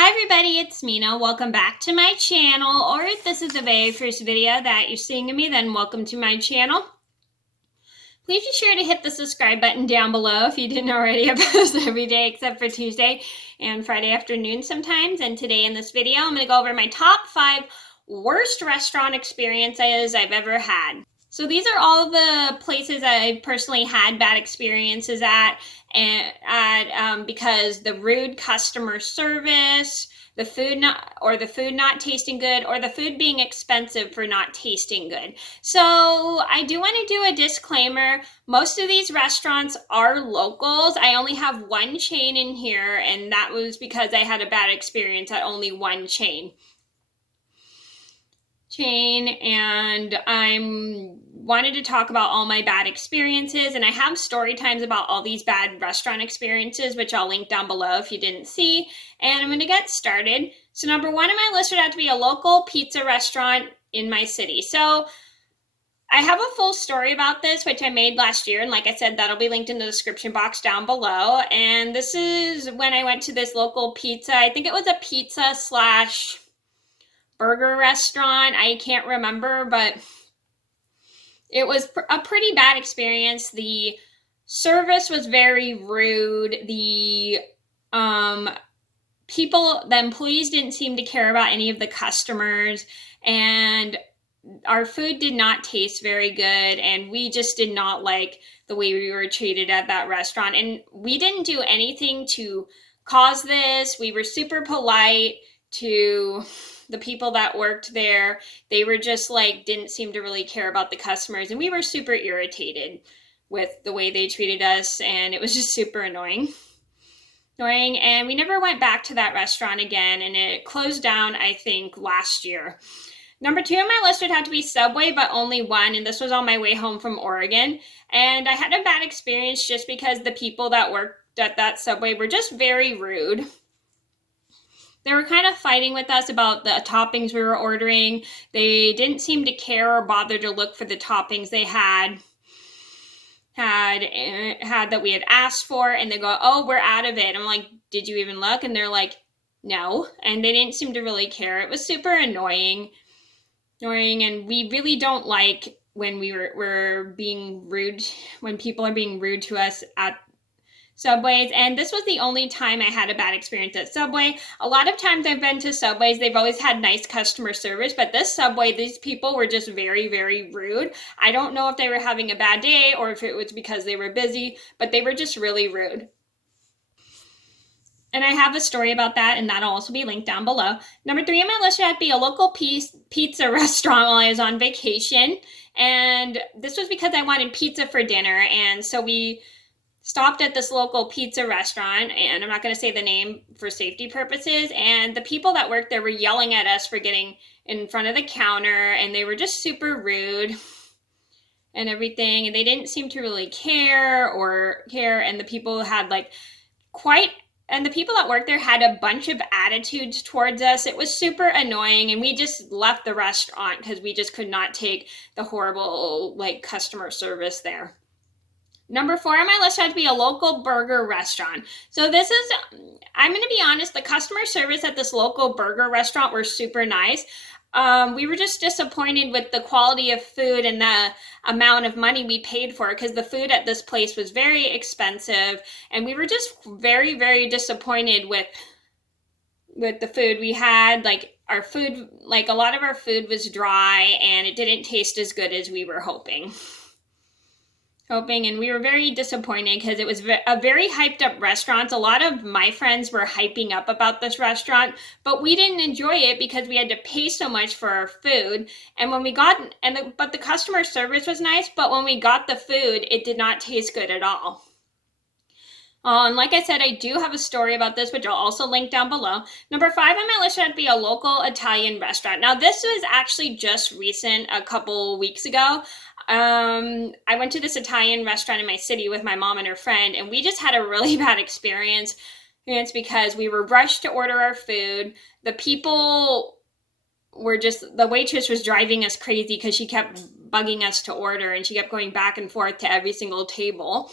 Hi everybody, it's Mena. Welcome back to my channel, or if this is the very first video that you're seeing of me, then welcome to my channel. Please be sure to hit the subscribe button down below if you didn't already. I post every day except for Tuesday and Friday afternoon sometimes. And today in this video, I'm going to go over my top 5 worst restaurant experiences I've ever had. So these are all the places I personally had bad experiences at, because the rude customer service, the food not tasting good, or the food being expensive for not tasting good. So I do want to do a disclaimer. Most of these restaurants are locals. I only have one chain in here, and that was because I had a bad experience at only one chain, and I wanted to talk about all my bad experiences, and I have story times about all these bad restaurant experiences, which I'll link down below if you didn't see. And I'm going to get started. So number 1 on my list would have to be a local pizza restaurant in my city. So I have a full story about this, which I made last year, and like I said, that'll be linked in the description box down below. And this is when I went to this local pizza. I think it was a pizza slash burger restaurant. I can't remember, but it was a pretty bad experience. The service was very rude. The employees didn't seem to care about any of the customers, and our food did not taste very good, and we just did not like the way we were treated at that restaurant. And we didn't do anything to cause this. We were super polite to the people that worked there. They were just like, didn't seem to really care about the customers, and we were super irritated with the way they treated us, and it was just super annoying. And we never went back to that restaurant again, and it closed down, I think, last year. Number 2 on my list would have to be Subway, but only one, and this was on my way home from Oregon. And I had a bad experience just because the people that worked at that Subway were just very rude. They were kind of fighting with us about the toppings we were ordering. They didn't seem to care or bother to look for the toppings they had that we had asked for, and they go, "Oh, we're out of it." I'm like, "Did you even look?" And they're like, "No." And they didn't seem to really care. It was super annoying, and we really don't like when we're being rude, when people are being rude to us at Subways. And this was the only time I had a bad experience at Subway. A lot of times I've been to Subways, they've always had nice customer service, but this Subway, these people were just very, very rude. I don't know if they were having a bad day or if it was because they were busy, but they were just really rude. And I have a story about that, and that'll also be linked down below. Number 3 on my list would be a local pizza restaurant while I was on vacation. And this was because I wanted pizza for dinner, and so we stopped at this local pizza restaurant, and I'm not going to say the name for safety purposes, and the people that worked there were yelling at us for getting in front of the counter, and they were just super rude and everything, and they didn't seem to really care, and the people that worked there had a bunch of attitudes towards us. It was super annoying, and we just left the restaurant because we just could not take the horrible customer service there. Number 4 on my list had to be a local burger restaurant. So I'm going to be honest, the customer service at this local burger restaurant were super nice. We were just disappointed with the quality of food and the amount of money we paid for it, because the food at this place was very expensive, and we were just very, very disappointed with the food we had. Our food, a lot of our food was dry, and it didn't taste as good as we were hoping, and we were very disappointed because it was a very hyped up restaurant. A lot of my friends were hyping up about this restaurant, but we didn't enjoy it because we had to pay so much for our food. And but the customer service was nice, but when we got the food, it did not taste good at all. And like I said, I do have a story about this, which I'll also link down below. Number 5 on my list would be a local Italian restaurant. Now, this was actually just recent, a couple weeks ago. I went to this Italian restaurant in my city with my mom and her friend, and we just had a really bad experience because we were rushed to order our food. The waitress was driving us crazy because she kept bugging us to order, and she kept going back and forth to every single table.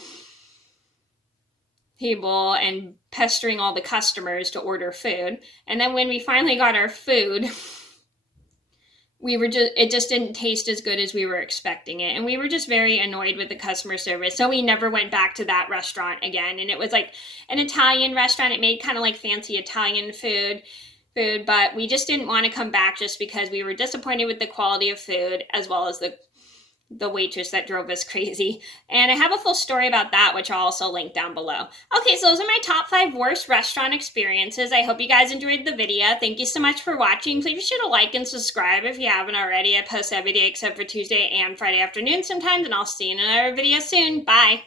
table and pestering all the customers to order food. And then when we finally got our food, it just didn't taste as good as we were expecting it, and we were just very annoyed with the customer service, so we never went back to that restaurant again. And it was like an Italian restaurant. It made kind of like fancy Italian food, but we just didn't want to come back just because we were disappointed with the quality of food as well as the waitress that drove us crazy. And I have a full story about that, which I'll also link down below. Okay, so those are my top 5 worst restaurant experiences. I hope you guys enjoyed the video. Thank you so much for watching. Please be sure to like and subscribe if you haven't already. I post every day except for Tuesday and Friday afternoon sometimes, and I'll see you in another video soon. Bye.